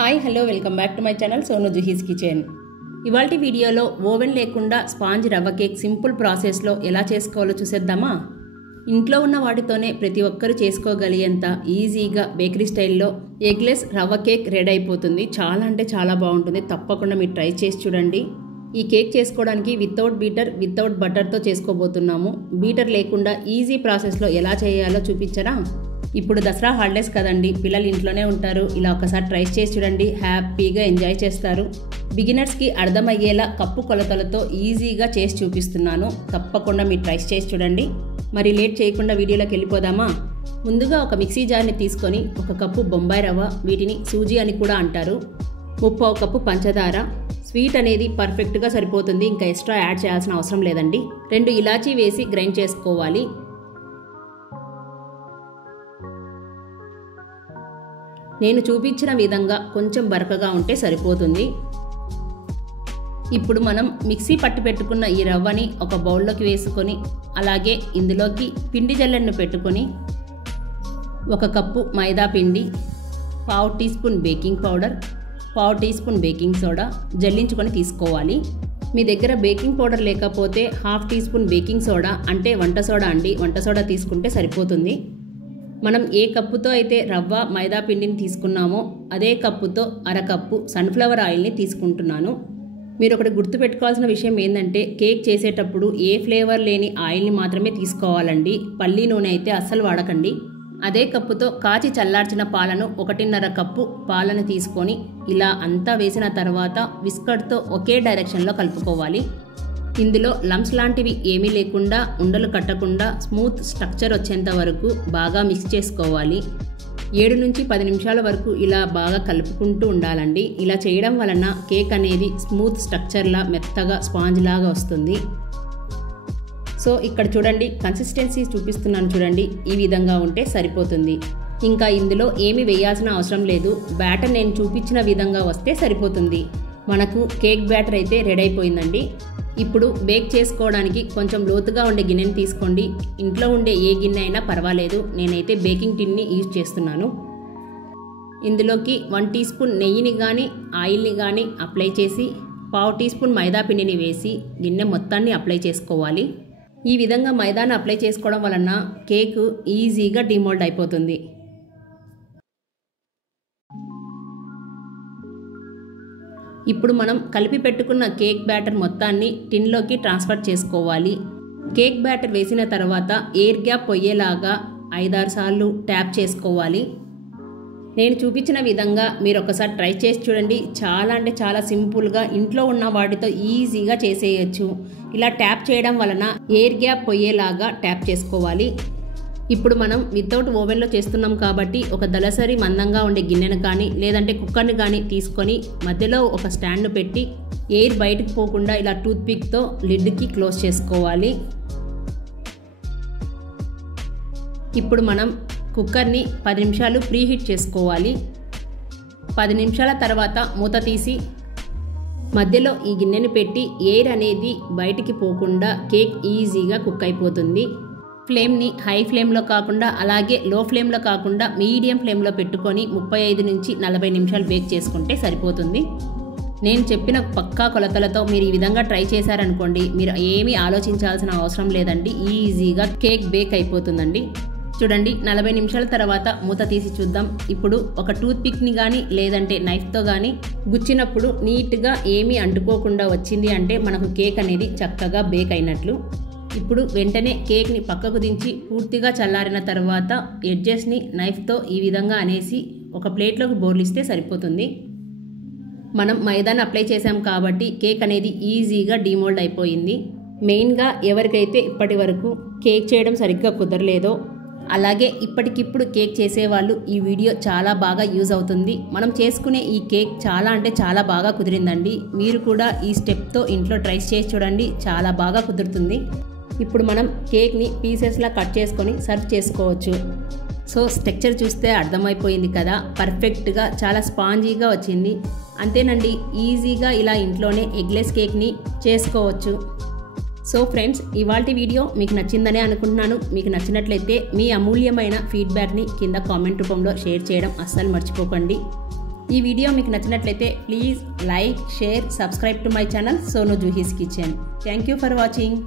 Hi hello welcome back to my channel Sonu Juhi's kitchen. ఇవాల్టి వీడియోలో oven లేకుండా స్పాంజ్ రవ్వ కేక్ సింపుల్ ప్రాసెస్లో ఎలా చేసుకోవాలో చూసేద్దామా. ఇంట్లో ఉన్న వాటితోనే ప్రతి ఒక్కరు చేసుకోగలిగేంత ఈజీగా బేకరీ స్టైల్లో ఎగ్లెస్ రవ్వ కేక్ రెడీ అయిపోతుంది. చాలా అంటే చాలా బాగుంటుంది. తప్పకుండా మీరు ట్రై చేసి చూడండి. ఈ కేక్ చేసుకోవడానికి వితౌట్ బీటర్ వితౌట్ బటర్తో చేసుకోబోతున్నాము. బీటర్ లేకుండా ఈజీ ప్రాసెస్లో ఎలా చేయాలో చూపించరా. ఇప్పుడు దసరా హాలిడేస్ కదండి, పిల్లలు ఇంట్లోనే ఉంటారు. ఇలా ఒకసారి ట్రై చేసి చూడండి, హ్యాపీగా ఎంజాయ్ చేస్తారు. బిగినర్స్కి అర్థమయ్యేలా కప్పు కొలతలతో ఈజీగా చేసి చూపిస్తున్నాను. తప్పకుండా మీరు ట్రై చేసి చూడండి. మరి లేట్ చేయకుండా వీడియోలోకి వెళ్ళిపోదామా. ముందుగా ఒక మిక్సీ జార్ని తీసుకొని 1 కప్పు బొంబాయి రవ్వ, వీటిని సూజీ అని కూడా అంటారు, 1/2 కప్పు పంచదార. స్వీట్ అనేది పర్ఫెక్ట్గా సరిపోతుంది, ఇంకా ఎక్స్ట్రా యాడ్ చేయాల్సిన అవసరం లేదండి. 2 ఇలాచీ వేసి గ్రైండ్ చేసుకోవాలి. నేను చూపించిన విధంగా కొంచెం బరకగా ఉంటే సరిపోతుంది. ఇప్పుడు మనం మిక్సీ పట్టి పెట్టుకున్న ఈ రవ్వని ఒక బౌల్లోకి వేసుకొని, అలాగే ఇందులోకి పిండి జల్లెడను పెట్టుకొని 1 కప్పు మైదా పిండి, 1/2 teaspoon baking powder, 1/2 teaspoon baking soda జల్లించుకొని తీసుకోవాలి. మీ దగ్గర బేకింగ్ పౌడర్ లేకపోతే 1/2 టీ స్పూన్ బేకింగ్ సోడా అంటే వంట సోడా అండి, వంట సోడా తీసుకుంటే సరిపోతుంది. మనం ఏ కప్పుతో అయితే రవ్వ మైదా పిండిని తీసుకున్నామో అదే కప్పుతో 1/2 కప్పు సన్ఫ్లవర్ ఆయిల్ని తీసుకుంటున్నాను. మీరు ఒకటి గుర్తుపెట్టుకోవాల్సిన విషయం ఏంటంటే, కేక్ చేసేటప్పుడు ఏ ఫ్లేవర్ లేని ఆయిల్ని మాత్రమే తీసుకోవాలండి. పల్లి నూనె అయితే అస్సలు వాడకండి. అదే కప్పుతో కాచి చల్లార్చిన పాలను 1.5 కప్పు పాలను తీసుకొని ఇలా అంతా వేసిన తర్వాత విస్కర్తో ఒకే డైరెక్షన్లో కలుపుకోవాలి. ఇందులో లంప్స్ లాంటివి ఏమీ లేకుండా, ఉండలు కట్టకుండా స్మూత్ స్ట్రక్చర్ వచ్చేంత వరకు బాగా మిక్స్ చేసుకోవాలి. 7 నుంచి 10 నిమిషాల వరకు ఇలా బాగా కలుపుకుంటూ ఉండాలండి. ఇలా చేయడం వలన కేక్ అనేది స్మూత్ స్ట్రక్చర్లా మెత్తగా స్పాంజ్ లాగా వస్తుంది. సో ఇక్కడ చూడండి, కన్సిస్టెన్సీ చూపిస్తున్నాను చూడండి, ఈ విధంగా ఉంటే సరిపోతుంది. ఇంకా ఇందులో ఏమీ వేయాల్సిన అవసరం లేదు. బ్యాటర్ నేను చూపించిన విధంగా వస్తే సరిపోతుంది. మనకు కేక్ బ్యాటర్ అయితే రెడీ అయిపోయిందండి. ఇప్పుడు బేక్ చేసుకోవడానికి కొంచెం లోతుగా ఉండే గిన్నెని తీసుకోండి. ఇంట్లో ఉండే ఏ గిన్నె అయినా పర్వాలేదు. నేనైతే బేకింగ్ టిన్ని యూజ్ చేస్తున్నాను. ఇందులోకి 1 టీ స్పూన్ నెయ్యిని కానీ ఆయిల్ని కానీ అప్లై చేసి 1/2 టీ స్పూన్ మైదా పిండిని వేసి గిన్నె మొత్తాన్ని అప్లై చేసుకోవాలి. ఈ విధంగా మైదాని అప్లై చేసుకోవడం వలన కేక్ ఈజీగా డిమోల్డ్ అయిపోతుంది. ఇప్పుడు మనం కలిపి పెట్టుకున్న కేక్ బ్యాటర్ మొత్తాన్ని టిన్లోకి ట్రాన్స్ఫర్ చేసుకోవాలి. కేక్ బ్యాటర్ వేసిన తర్వాత ఎయిర్ గ్యాప్ పోయేలాగా 5-6 సార్లు ట్యాప్ చేసుకోవాలి. నేను చూపించిన విధంగా మీరు ఒకసారి ట్రై చేసి చూడండి. చాలా అంటే చాలా సింపుల్గా ఇంట్లో ఉన్న వాటితో ఈజీగా చేసేయచ్చు. ఇలా ట్యాప్ చేయడం వలన ఎయిర్ గ్యాప్ పోయేలాగా ట్యాప్ చేసుకోవాలి. ఇప్పుడు మనం వితౌట్ ఓవెన్లో చేస్తున్నాం కాబట్టి ఒక దళసరి మందంగా ఉండే గిన్నెను కానీ లేదంటే కుక్కర్ని కానీ తీసుకొని మధ్యలో ఒక స్టాండ్ను పెట్టి ఎయిర్ బయటకు పోకుండా ఇలా టూత్ పిక్తో లిడ్కి క్లోజ్ చేసుకోవాలి. ఇప్పుడు మనం కుక్కర్ని 10 నిమిషాలు ప్రీహీట్ చేసుకోవాలి. 10 నిమిషాల తర్వాత మూత తీసి మధ్యలో ఈ గిన్నెని పెట్టి ఎయిర్ అనేది బయటికి పోకుండా కేక్ ఈజీగా కుక్ అయిపోతుంది. ఫ్లేమ్ని హై ఫ్లేమ్లో కాకుండా అలాగే లో ఫ్లేమ్లో కాకుండా మీడియం ఫ్లేమ్లో పెట్టుకొని 35 నుంచి 40 నిమిషాలు బేక్ చేసుకుంటే సరిపోతుంది. నేను చెప్పిన పక్కా కొలతలతో మీరు ఈ విధంగా ట్రై చేశారనుకోండి, మీరు ఏమీ ఆలోచించాల్సిన అవసరం లేదండి. ఈజీగా కేక్ బేక్ అయిపోతుందండి. చూడండి, 40 నిమిషాల తర్వాత మూత తీసి చూద్దాం. ఇప్పుడు ఒక టూత్ పిక్ని కానీ లేదంటే నైఫ్తో కానీ గుచ్చినప్పుడు నీట్గా ఏమీ అంటుకోకుండా వచ్చింది అంటే మనకు కేక్ అనేది చక్కగా బేక్ అయినట్లు. ఇప్పుడు వెంటనే కేక్ని పక్కకు దించి పూర్తిగా చల్లారిన తర్వాత ఎడ్జెస్ని నైఫ్తో ఈ విధంగా అనేసి ఒక ప్లేట్లోకి బోర్లిస్తే సరిపోతుంది. మనం మైదాని అప్లై చేసాం కాబట్టి కేక్ అనేది ఈజీగా డిమోల్డ్ అయిపోయింది. మెయిన్గా ఎవరికైతే ఇప్పటి వరకు కేక్ చేయడం సరిగ్గా కుదరలేదో, అలాగే ఇప్పటికిప్పుడు కేక్ చేసేవాళ్ళు ఈ వీడియో చాలా బాగా యూజ్ అవుతుంది. మనం చేసుకునే ఈ కేక్ చాలా అంటే చాలా బాగా కుదిరిందండి. మీరు కూడా ఈ స్టెప్తో ఇంట్లో ట్రై చేసి చూడండి, చాలా బాగా కుదురుతుంది. ఇప్పుడు మనం కేక్ని పీసెస్లా కట్ చేసుకొని సర్వ్ చేసుకోవచ్చు. సో స్ట్రక్చర్ చూస్తే అర్థమైపోయింది కదా, పర్ఫెక్ట్గా చాలా స్పాంజీగా వచ్చింది. అంతేనండి, ఈజీగా ఇలా ఇంట్లోనే ఎగ్లెస్ కేక్ని చేసుకోవచ్చు. సో ఫ్రెండ్స్, ఇవాల్టి వీడియో మీకు నచ్చిందనే అనుకుంటున్నాను. మీకు నచ్చినట్లయితే మీ అమూల్యమైన ఫీడ్బ్యాక్ని కింద కామెంట్ రూపంలో షేర్ చేయడం అస్సలు మర్చిపోకండి. ఈ వీడియో మీకు నచ్చినట్లయితే please like, share, subscribe to my channel Sonu Juhi's kitchen. Thank you for watching.